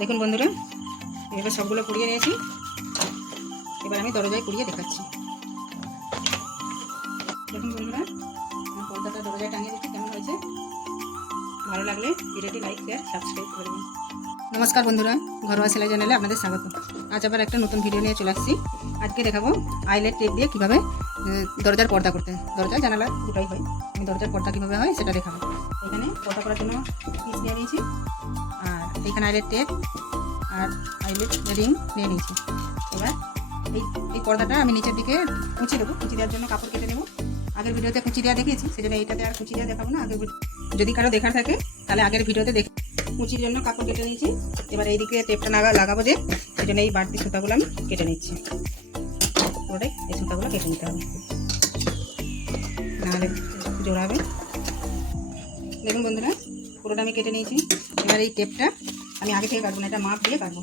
দেখুন বন্ধুরা, এবার সবগুলো পুড়িয়ে নিয়েছি। এবার আমি দরজায় পুড়িয়ে দেখাচ্ছি। দেখুন বন্ধুরা, আমার পর্দাটা দরজায় টাঙিয়ে দিচ্ছি। কেমন হয়েছে? ভালো লাগলে ভিডিওটি লাইক, শেয়ার, সাবস্ক্রাইব করে দিন। নমস্কার বন্ধুরা, ঘরোয়া সেলাই চ্যানেলে আপনাদের স্বাগত। আজ আবার একটা নতুন ভিডিও নিয়ে চলে আসছি। আজকে দেখাবো আইলেট টেপ দিয়ে কীভাবে দরজার পর্দা করতে। দরজা জানালা দুটোই হয়, আমি দরজার পর্দা কীভাবে হয় সেটা দেখাবো। এখানে পর্দা করার জন্য পিস নিয়ে নিয়েছি, আর এইখানে আইলেট টেপ আর আইলেট রিং নিয়ে নিয়েছি। এবার এই পর্দাটা আমি নিচের দিকে কুচি দেবো। কুচি দেওয়ার জন্য কাপড় কেটে নেবো। আগের ভিডিওতে কুচি দেওয়া দেখিয়েছি, সেজন্য এইটাতে আর কুচি দেওয়া দেখাবো না। যদি কারো দেখার থাকে তাহলে আগের ভিডিওতে দেখে। কুচির জন্য কাপড় কেটে নিয়েছি। এবার এইদিকে টেপটা লাগাবো, যে সেই জন্য এই বাড়তি সুতাগুলো আমি কেটে নিচ্ছি। পুরোটাই এই সুতাগুলো কেটে নিতে হবে, নাহলে জোড়া হবে। দেখুন বন্ধুরা, পুরোটা আমি কেটে নিয়েছি। এবার এই টেপটা আমি আগে থেকে কাটবো না, এটা মাপ দিয়ে কাটবো।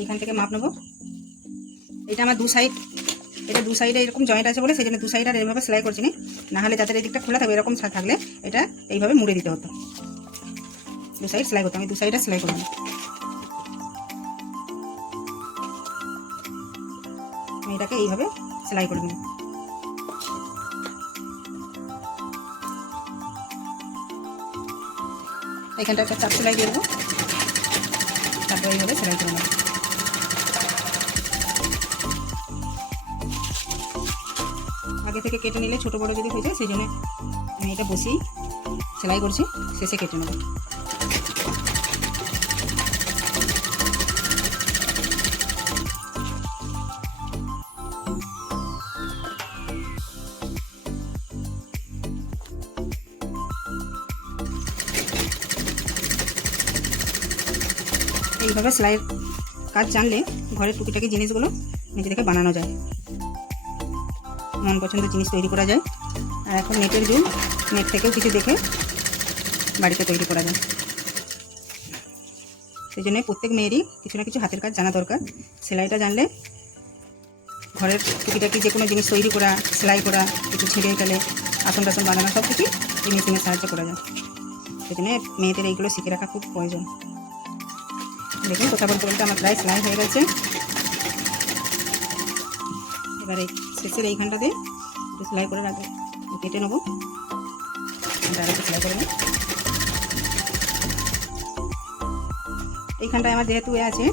এইখান থেকে মাপ নেবো। এটা আমার দু সাইডে এরকম জয়েন্ট আছে বলে সেই জন্য দু সাইড আর এইভাবে সেলাই করছি না, হলে যাদের এই দিকটা খোলা থাকবে এরকম থাকলে এটা এইভাবে মুড়ে দিতে হতো। দু সাইড সেলাই করতাম, আমি দু সাইডে সেলাই করবো। আমি এটাকে এইভাবে সেলাই করে নেব। এখানটা একটা চাপ সেলাই দিয়ে দেবো, তারপর এইভাবে সেলাই করে নেব। আগে থেকে কেটে নিলে ছোটো বড়ো যদি হয়ে যায়, সেই জন্য আমি এটা বসেই সেলাই করছি, শেষে কেটে নেব। এইভাবে সেলাইয়ের কাজ জানলে ঘরের টুকিটাকি জিনিসগুলো নিজে থেকে বানানো যায়, মন পছন্দের জিনিস তৈরি করা যায়। আর এখন নেটের যুগ, নেট থেকেও কিছু দেখে বাড়িতে তৈরি করা যায়। সেই জন্য প্রত্যেক মেয়েরই কিছু না কিছু হাতের কাজ জানা দরকার। সেলাইটা জানলে ঘরের টুকিটাকি যে কোনো জিনিস তৈরি করা, সেলাই করা, কিছু ছিঁড়ে গেলে আসন টাসন বানানো সব কিছু এই মেশিনের সাহায্যে করা যায়। সেই জন্য মেয়েদের এইগুলো শিখে রাখা খুব প্রয়োজন। দেখুন, কথা বলতে বলতে আমার প্রায় সেলাই হয়ে গেছে। এবার এই শেষের এইখানটাতে একটু সেলাই করার আগে কেটে নেবো, ডাইরেক্ট সেলাই করে নেব। এইখানটায় আমার যেহেতু আছে,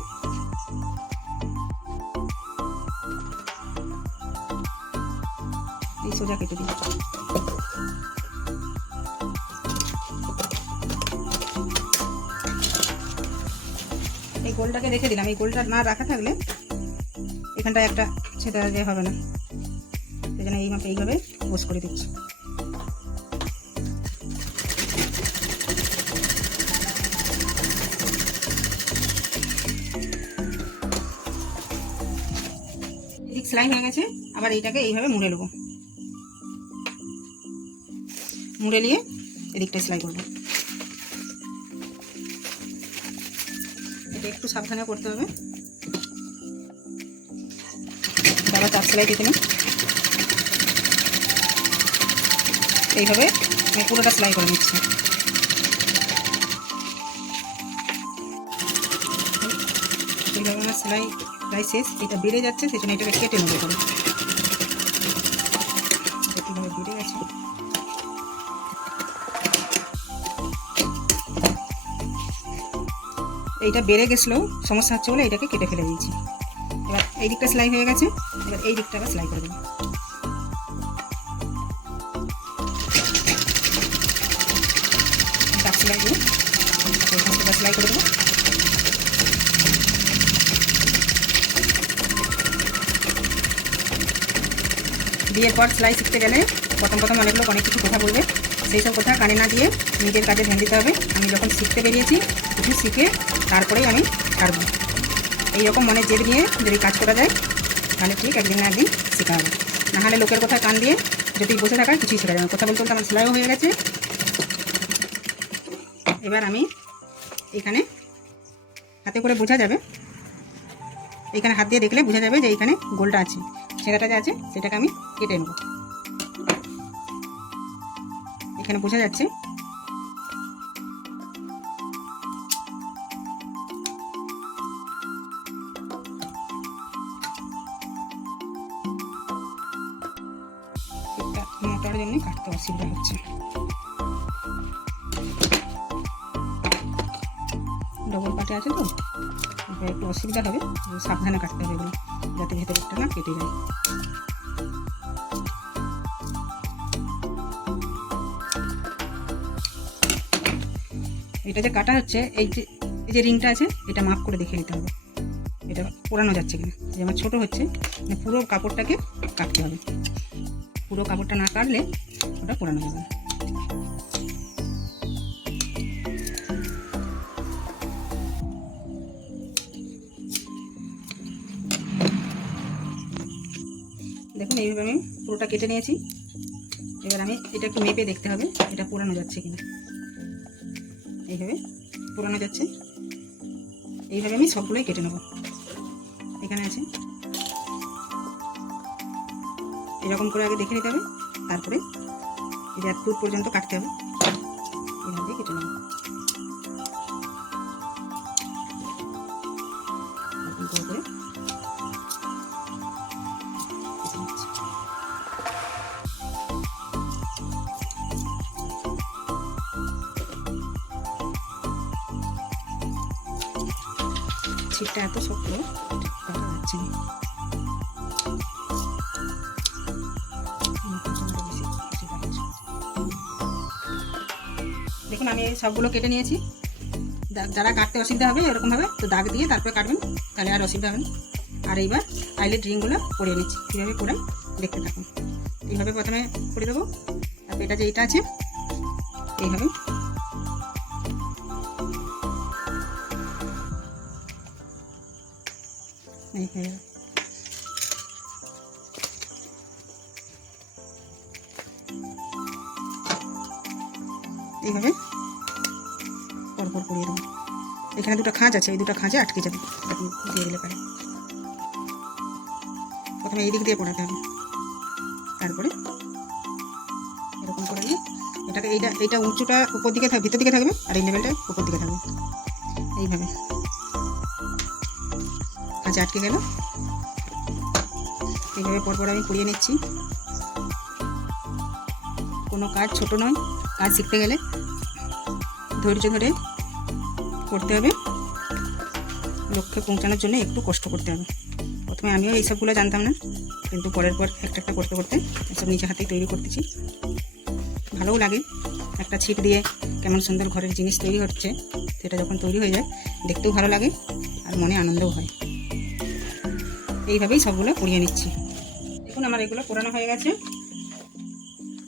এই সোজা কেটে দিই। এই গোলটাকে রেখে দিলাম। এই গোলটা না রাখা থাকলে এখানটায় একটা ছেদা যে হবে না, সেই জন্য এইভাবে বস করে দিচ্ছি। এদিক সেলাই হয়ে গেছে, আবার এইটাকে এইভাবে মুড়ে নেবো। মুড়ে নিয়ে এদিকটা সেলাই করবো। এটা একটু সাবধানে করতে হবে। আবার চাপ সেলাই দিতে নেই। এইভাবে আমি পুরোটা সেলাই করে নিচ্ছি। এইভাবে আমার সেলাই প্রায় শেষ। এটা বেড়ে যাচ্ছে, সেই জন্য এটাকে কেটে নেবো করে। এইভাবে বেড়ে গেছে। এইটা বেড়ে গেছিলেও সমস্যা হচ্ছে বলে এটাকে কেটে ফেলে দিয়েছি। এবার এই দিকটা সেলাই হয়ে গেছে, এবার এই দিকটা আবার সেলাই করে দেবো। চাপ সেলাই দিয়ে সেলাই করে দেবো। বিয়ের পর সেলাই শিখতে গেলে প্রথম অনেক লোক অনেক কিছু কথা বলবে, সেই সব কথা কানে না দিয়ে নিজের কাজে ধ্যান দিতে হবে। আমি যখন শিখতে বেরিয়েছি, কিছু শিখে তারপরেই আমি ছাড়বো। এইরকম মনে জেদ নিয়ে যদি কাজ করা যায় তাহলে ঠিক একদিন না একদিন শেখা হবে। নাহলে লোকের কথা কান দিয়ে যদি বসে থাকা, কিছুই শেখা যাবে না। কথা বলতে বলতে আমার সেলাইও হয়ে গেছে। এবার আমি এইখানে হাতে করে বোঝা যাবে, এইখানে হাত দিয়ে দেখলে বোঝা যাবে যে এইখানে গোলটা আছে, ছেঁড়াটা যে আছে সেটাকে আমি কেটে নেব। এখানে বোঝা যাচ্ছে। জন্য কাটতে অসুবিধা হচ্ছে। ডবল পাটে আছে তো একটু অসুবিধা হবে, সাবধানে কাটতে হবে এগুলো যাতে ভেতরেরটা না কেটে যায়। এটা যে কাটা হচ্ছে এই যে রিংটা আছে এটা মাপ করে দেখে নিতে হবে এটা পোড়ানো যাচ্ছে কিনা। যে আমার ছোটো হচ্ছে পুরো কাপড়টাকে কাটতে হবে, পুরো কাপড়টা না কাটলে ওটা পোড়ানো যাবে না। দেখুন এইভাবে আমি পুরোটা কেটে নিয়েছি। এবার আমি এটা একটু মেপে দেখতে হবে এটা পোড়ানো যাচ্ছে কিনা। এইভাবে পোড়ানো যাচ্ছে, এইভাবে আমি সবগুলোই কেটে নেব। এখানে আছে এরকম করে আগে দেখে নিতে হবে, তারপরে এই যে 1 ফুট পর্যন্ত কাটতে হবে, এখান দিয়ে কেটে নেব। ছিটটা এত শক্ত কাটা যাচ্ছে না। দেখুন আমি এই সবগুলো কেটে নিয়েছি। যারা কাটতে অসুবিধা হবে এরকমভাবে তো দাগ দিয়ে তারপরে কাটবেন, তাহলে আর অসুবিধা হবে না। আর এইবার আইলেট রিংগুলো পরিয়ে নিচ্ছি, কীভাবে পরে দেখতে থাকুন। এইভাবে প্রথমে পরে দেবো, তারপর এটা যে এইটা আছে এইভাবে এইভাবে পরপর পরিয়ে দেবো। এখানে দুটো খাঁজ আছে, এই দুটো খাঁজে আটকে যাবে দিয়ে দিলে পারে। প্রথমে এই দিক দিয়ে পড়াতে হবে, তারপরে এরকম করে নিয়ে এটাকে এইটা উঁচুটা উপর দিকে ভিতর দিকে থাকবে আর এই লেভেলটা উপর দিকে থাকবে। এইভাবে খাঁজে আটকে গেল, এইভাবে পরপর আমি পরিয়ে নিচ্ছি। কোনো কাজ ছোট নয়, কাজ শিখতে গেলে ধৈর্য ধরে করতে হবে, লক্ষ্যে পৌঁছানোর জন্য একটু কষ্ট করতে হবে। প্রথমে আমিও এইসবগুলো জানতাম না, কিন্তু পরের পর একটা একটা করতে করতে এসব নিজে হাতেই তৈরি করতেছি। ভালোও লাগে, একটা ছিট দিয়ে কেমন সুন্দর ঘরের জিনিস তৈরি হচ্ছে, সেটা যখন তৈরি হয়ে যায় দেখতেও ভালো লাগে আর মনে আনন্দও হয়। এইভাবেই সবগুলো পরিয়ে নিচ্ছি। দেখুন আমার এগুলো পোড়ানো হয়ে গেছে,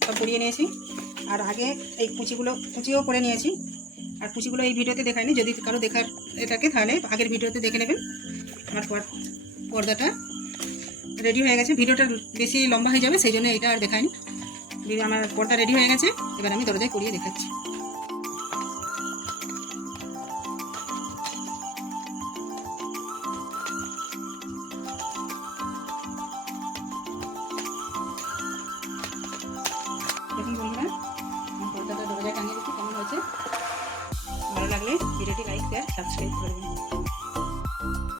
সব পরিয়ে নিয়েছি। আর আগে এই কুচিও করে নিয়েছি, আর কুচিগুলো এই ভিডিওতে দেখায়নি। যদি কারো দেখার থাকে তাহলে আগের ভিডিওতে দেখে নেবেন। আমার পর্দাটা রেডি হয়ে গেছে, ভিডিওটা বেশি লম্বা হয়ে যাবে সেই জন্য এটা আর দেখায়নি। আমার পর্দা রেডি হয়ে গেছে, এবার আমি দরজায় করিয়ে দেখাচ্ছি। দেখুন বন্ধুরা আমার পর্দাটা দরজায় টাঙিয়ে দিচ্ছি, কেমন হয়েছে। ভালো লাগলে ভিডিওটি লাইক শেয়ার সাবস্ক্রাইব করে দেবেন।